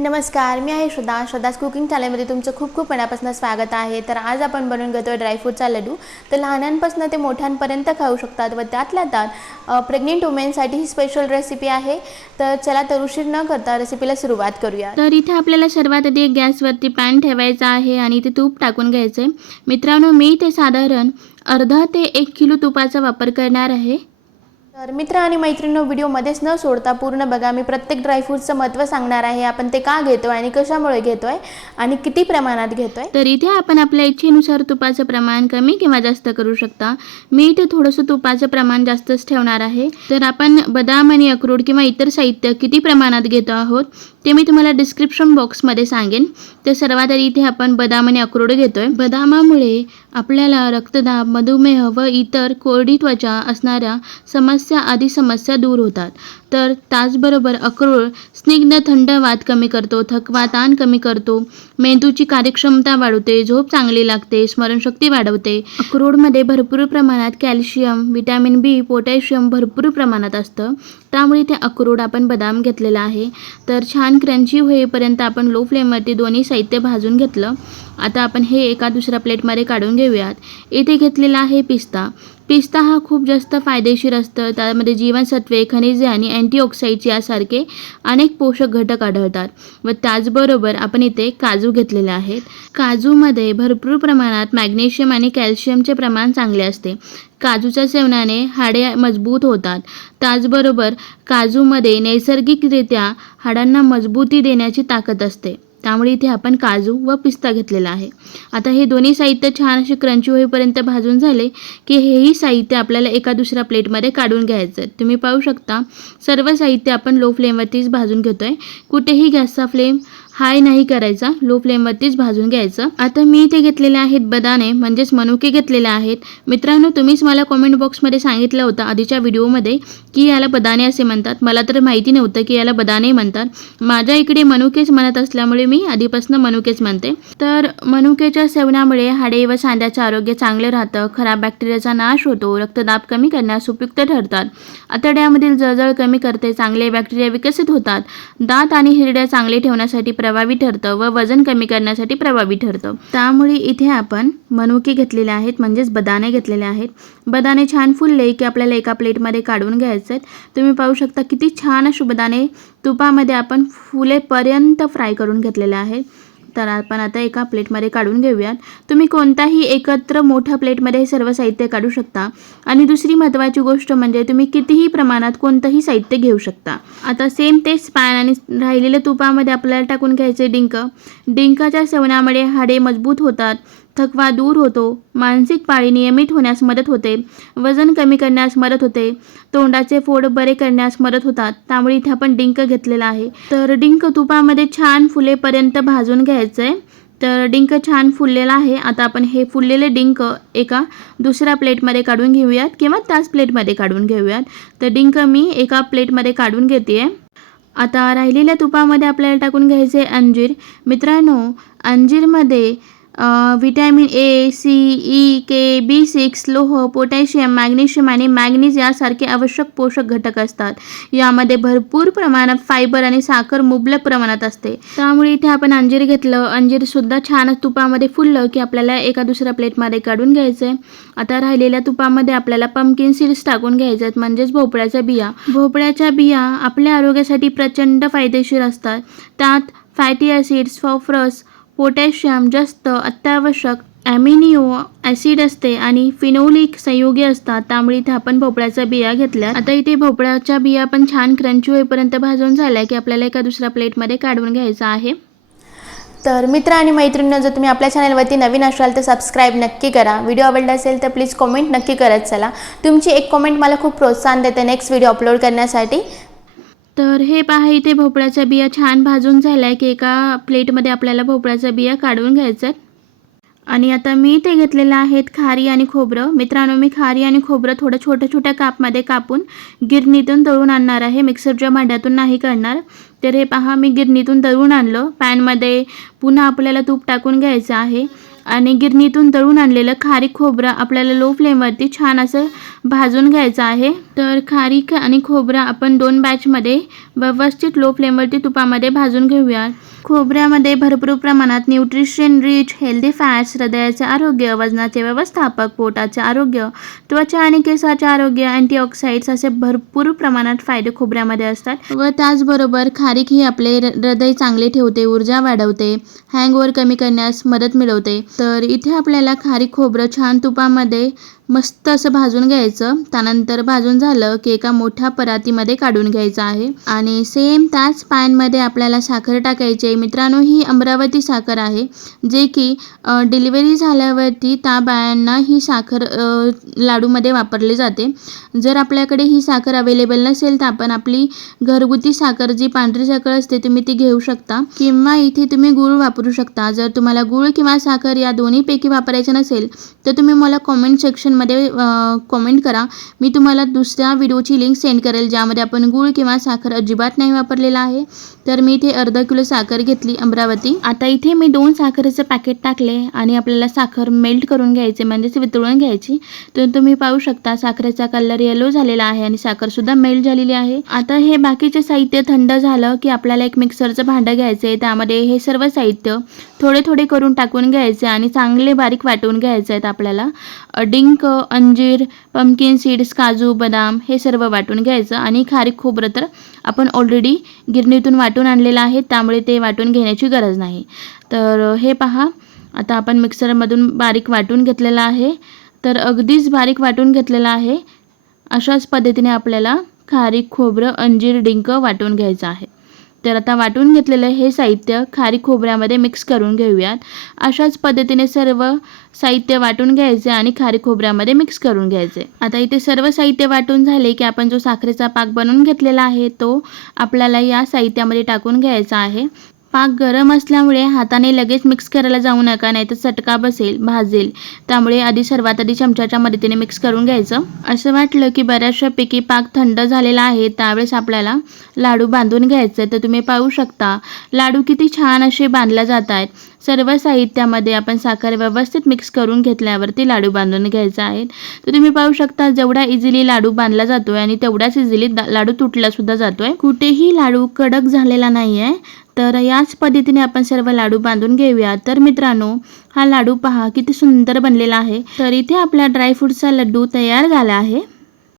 नमस्कार, मी आहे श्रद्धाच कुकिंग चॅनलमध्ये तुमचं खूप खूप मनापासून स्वागत आहे। तर आज आपण बनवून घेतोय ड्रायफ्रूटचा लाडू। तर लहानांपासून ते मोठ्यांपर्यंत खाऊ शकतात व त्यातल्या त्यात प्रेग्नेंट वुमेनसाठी ही स्पेशल रेसिपी आहे। तर चला तर उशीर न करता रेसिपीला सुरुवात करूया। तर इथे आपल्याला सर्वात आधी गॅसवरती पॅन ठेवायचा आहे आणि ते तूप टाकून घ्यायचं आहे। मित्रांनो, मी ते साधारण अर्धा ते 1 किलो तुपाचा वापर करणार आहे। तर मित्र आणि मैत्रिणींनो, व्हिडिओ मध्येच न सोडता पूर्ण बघा। मी प्रत्येक ड्रायफ्रूटचं महत्त्व सांगणार आहे, आपण ते का घेतोय आणि कशामुळे घेतोय आणि किती प्रमाणात घेतोय। तर इथे आपण आपल्या इच्छेनुसार तुपाचं प्रमाण कमी किंवा जास्त करू शकता। मी इथे थोडंसं तुपाचं प्रमाण जास्तच ठेवणार आहे। तर आपण बदाम आणि अक्रोड किंवा इतर साहित्य किती प्रमाणात घेतो आहोत ते मी तुम्हाला डिस्क्रिप्शन बॉक्समध्ये सांगेन। तर सर्वात आधी इथे आपण बदाम आणि अक्रोड घेतोय। बदामामुळे आपल्याला रक्तदाब, मधुमेह व इतर कोरडी त्वचा असणाऱ्या समस्या दूर होतात। तर त्याचबरोबर अक्रोड स्निग्ध थंड वात कमी करतो, थकवा ताण कमी करतो, मेंदूची कार्यक्षमता वाढवते, झोप चांगली लागते, स्मरणशक्ती वाढवते। अक्रोडमध्ये भरपूर प्रमाणात कॅल्शियम, व्हिटॅमिन बी, पोटॅशियम भरपूर प्रमाणात असतं। त्यामुळे ते अक्रोड आपण बदाम घेतलेला आहे। तर छान क्रंची होईपर्यंत आपण लो फ्लेमवरती दोन्ही साहित्य भाजून घेतलं। आता आपण हे एका दुसऱ्या प्लेटमध्ये काढून घेऊयात। इथे घेतलेला आहे पिस्ता। पिस्ता हा खूप जास्त फायदेशीर असतं। त्यामध्ये जीवनसत्वे, खनिजे आणि अँटीऑक्सिडंट्स यासारखे अनेक पोषक घटक आढळतात। व त्याचबरोबर आपण इथे काजू घेतलेले आहेत। काजूमध्ये भरपूर प्रमाणात मॅग्नेशियम आणि कॅल्शियमचे प्रमाण चांगले असते। काजूच्या सेवनाने हाडे मजबूत होतात। त्याचबरोबर काजूमध्ये नैसर्गिकरित्या हाडांना मजबूती देण्याची ताकद असते। त्यामुळे इथे आपण काजू व पिस्ता घेतलेला आहे। आता हे दोन्ही साहित्य छान असे क्रंची होईपर्यंत भाजून झाले की हेही साहित्य आपल्याला एका दुसऱ्या प्लेटमध्ये काढून घ्यायचं आहे। तुम्ही पाहू शकता सर्व साहित्य आपण लो फ्लेमवरतीच भाजून घेतोय। कुठेही गॅसचा फ्लेम हाय नाही करायचा, लो फ्लेमवरतीच भाजून घ्यायचं। आता मी इथे घेतलेले आहेत बदाणे म्हणजेच मनुके घेतलेले आहेत। मित्रांनो, तुम्हीच मला कमेंट बॉक्समध्ये सांगितलं होतं आधीच्या व्हिडिओमध्ये की याला बदाणे असे म्हणतात। मला तर माहिती नव्हतं की याला बदाणे म्हणतात। माझ्या इकडे मनुकेच म्हणत असल्यामुळे मी आधीपासून मनुकेच म्हणते। तर मनुकेच्या सेवनामुळे हाडे व सांध्याचं आरोग्य चांगले राहतं, खराब बॅक्टेरियाचा नाश होतो, रक्तदाब कमी करण्यास उपयुक्त ठरतात, आतड्यामधील जळजळ कमी करते, चांगले बॅक्टेरिया विकसित होतात, दात आणि हिरड्या चांगले ठेवण्यासाठी प्रभावी ठरतं व वजन कमी करण्यासाठी प्रभावी ठरतं। त्यामुळे इथे आपण मनुके घेतलेले आहेत म्हणजेच बदाणे घेतलेले आहेत। बदाणे छान फुलले की आपल्याला एका प्लेटमध्ये काढून घ्यायचे आहेत। तुम्ही पाहू शकता किती छान असे बदाणे तुपामध्ये आपण फुलेपर्यंत फ्राय करून घेतलेले आहेत। तर आपण आता एका प्लेटमध्ये काढून घेऊयात। तुम्ही कोणताही एकत्र मोठ्या प्लेटमध्ये हे सर्व साहित्य काढू शकता। आणि दुसरी महत्त्वाची गोष्ट म्हणजे तुम्ही कितीही प्रमाणात कोणतंही साहित्य घेऊ शकता। आता सेम तेच पॅन आणि राहिलेल्या तुपामध्ये आपल्याला टाकून घ्यायचे डिंक। डिंकाच्या सेवनामुळे हाडे मजबूत होतात, थकवा दूर होतो, मानसिक पाळी नियमित होण्यास मदत होते, वजन कमी करण्यास मदत होते, तोंडाचे फोड बरे करण्यास मदत होतात। त्यामुळे इथे आपण डिंक घेतलेला आहे। तर डिंक तुपामध्ये छान फुलेपर्यंत भाजून घ्यायचं आहे। तर डिंक छान फुललेला आहे। आता आपण हे फुललेले डिंक एका दुसऱ्या प्लेटमध्ये काढून घेऊयात किंवा त्याच प्लेटमध्ये काढून घेऊयात। तर डिंक मी एका प्लेटमध्ये काढून घेते। आता राहिलेल्या तुपामध्ये आपल्याला टाकून घ्यायचे अंजीर। मित्रांनो, अंजीरमध्ये vitamin A, C, E, K, B6, लोह, पोटॅशियम, मॅग्नेशियम आणि मॅग्नीज यासारखे आवश्यक पोषक घटक असतात। यामध्ये भरपूर प्रमाणात फायबर आणि साखर मुबलक प्रमाणात असते। त्यामुळे इथे आपण अंजीर घेतलं। अंजीरसुद्धा छान तुपामध्ये फुललं की आपल्याला एका दुसऱ्या प्लेटमध्ये काढून घ्यायचं आहे। आता राहिलेल्या तुपामध्ये आपल्याला पंपकिन सीड्स टाकून घ्यायचे आहेत म्हणजेच भोपळ्याच्या बिया। भोपळ्याच्या बिया आपल्या आरोग्यासाठी प्रचंड फायदेशीर असतात। त्यात फॅटी ॲसिड्स, फॉस्फरस, पोटॅशियम, जस्त अत्यावश्यक ॲमिनो ॲसिड असते आणि फिनोलिक संयुगे असतात। त्यामुळे इथे आपण भोपळ्याच्या बिया घेतल्या। आता इथे भोपळ्याच्या बिया पण छान क्रंची होईपर्यंत भाजून झाल्या की आपल्याला एका दुसऱ्या प्लेटमध्ये काढून घ्यायचं आहे। तर मित्र आणि मैत्रिणींनो, जर तुम्ही आपल्या चॅनलवरती नवीन असाल तर सबस्क्राईब नक्की करा। व्हिडिओ आवडला असेल तर प्लीज कमेंट नक्की करत चला। तुमची एक कमेंट मला खूप प्रोत्साहन देते नेक्स्ट व्हिडिओ अपलोड करण्यासाठी। तर हे पहा, इथे भोपळ्याच्या बिया छान भाजून झाल्या की एका प्लेटमध्ये आपल्याला भोपळ्याच्या बिया काढून घ्यायच्या आहेत। आणि आता मी इथे घेतलेलं आहेत खारी आणि खोबरं। मित्रांनो, मी खारी आणि खोबरं थोडं छोट्या छोट्या कापमध्ये कापून गिरणीतून दळून आणणार आहे, मिक्सरच्या भांड्यातून नाही करणार। तर हे पहा, मी गिरणीतून दळून आणलं। पॅनमध्ये पुन्हा आपल्याला तूप टाकून घ्यायचं आहे आणि गिरणीतून दळून आणलेलं खारीक खोबरं आपल्याला लो फ्लेमवरती छान असं भाजून घ्यायचं आहे। तर खारीक आणि खोबरं आपण 2 बॅचमध्ये व्यवस्थित लो फ्लेमवरती तुपामध्ये भाजून घेऊयात. खोबऱ्यामध्ये भरपूर प्रमाणात न्यूट्रिशन रिच हेल्दी फॅट्स, हृदयाचे आरोग्य, वजनाचे व्यवस्थापक, पोटाचे आरोग्य, त्वचा आणि केसाचे आरोग्य, अँटीऑक्सिडंट्स असे भरपूर प्रमाणात फायदे खोबऱ्यामध्ये असतात. व त्याचबरोबर खारीक ही आपले हृदय चांगले ठेवते, ऊर्जा वाढवते, हँगओव्हर कमी करण्यास मदत मिळवते. तर इथे आपल्याला खारीक खोबरं छान तुपामध्ये मस्त असं भाजून घ्यायचं. त्यानंतर भाजून झालं की एका मोठ्या परातीमध्ये काढून घ्यायचं आहे आणि सेम त्याच पॅनमध्ये आपल्याला साखर टाकायची आहे. मित्रांनो, ही अमरावती साखर आहे, जे की डिलिव्हरी झाल्यावरती त्या बायांना ही साखर लाडूमध्ये वापरली जाते. जर आपल्याकडे ही साखर अवेलेबल नसेल तर आपण आपली घरगुती साखर, जी पांढरी साखर असते, तुम्ही ती घेऊ शकता किंवा इथे तुम्ही गूळ वापरू शकता. जर तुम्हाला गूळ किंवा साखर या दोन्हीपैकी वापरायचं नसेल तर तुम्ही मला कॉमेंट सेक्शनमध्ये कॉमेंट करा. मी तुम्हाला दुसऱ्या व्हिडिओची लिंक सेंड करेल ज्यामध्ये आपण गूळ किंवा साखर अजिबात नाही वापरलेला आहे. तर मी इथे अर्धा किलो साखर घेतली अमरावती. आता इथे मी 2 साखरेचं पॅकेट टाकले आणि आपल्याला साखर मेल्ट करून घ्यायचे, म्हणजेच वितळून घ्यायची. तर तुम्ही पाहू शकता साखरेचा कलर येलो झालेला आहे आणि साखरसुद्धा मेल्ट झालेली आहे. आता हे बाकीचे साहित्य थंड झालं की आपल्याला एक मिक्सरचं भांडं घ्यायचं आहे. त्यामध्ये हे सर्व साहित्य थोडे थोडे करून टाकून घ्यायचे आणि चांगले बारीक वाटून घ्यायचे आहेत आपल्याला. डिंक, अंजीर, पंपकिन सीड्स, काजू, बदाम हे सर्व वाटून घ्यायचं आणि खारीक खोबरं तर आपण ऑलरेडी गिरणीतून वाटून आणलेलं आहे, त्यामुळे ते वाटून घेण्याची गरज नाही. तर हे पहा, आता आपण मिक्सरमधून बारीक वाटून घेतलेलं आहे. तर अगदीच बारीक वाटून घेतलेलं आहे. अशाच पद्धतीने आपल्याला खारीक खोबरं, अंजीर, डिंक वाटून घ्यायचं आहे. तर आता वाटून घेतलेलं हे साहित्य खारीक खोबऱ्यामध्ये मिक्स करून घेऊयात. अशाच पद्धतीने सर्व साहित्य वाटून घ्यायचे आणि खारीक खोबऱ्यामध्ये मिक्स करून घ्यायचे. आता इथे सर्व साहित्य वाटून झाले की आपण जो साखरेचा पाक बनवून घेतलेला आहे तो आपल्याला या साहित्यामध्ये टाकून घ्यायचा आहे. पाक गरम असल्यामुळे हाताने लगेच मिक्स करायला जाऊ नका, नाही तर चटका बसेल, भाजेल. त्यामुळे सर्वात आधी चमच्याच्या मदतीने मिक्स करून घ्यायचं. असं वाटलं की बऱ्याचशापैकी पाक थंड झालेला आहे, त्यावेळेस आपल्याला लाडू बांधून घ्यायचं. तर तुम्ही पाहू शकता लाडू किती छान असे बांधले जात आहेत. सर्व साहित्यामध्ये आपण साखर व्यवस्थित मिक्स करून घेतल्यावरती लाडू बांधून घ्यायचा आहे. तर तुम्ही पाहू शकता जेवढा इझिली लाडू बांधला जातोय आणि तेवढाच इझिली लाडू तुटला सुद्धा जातोय. कुठेही लाडू कडक झालेला नाही आहे. तर याच पद्धतीने आपण सर्व लाडू बांधून घेऊया. तर मित्रांनो, हा लाडू पहा किती सुंदर बनलेला आहे. तर इथे आपला ड्रायफ्रूटचा लड्डू तयार झाला आहे.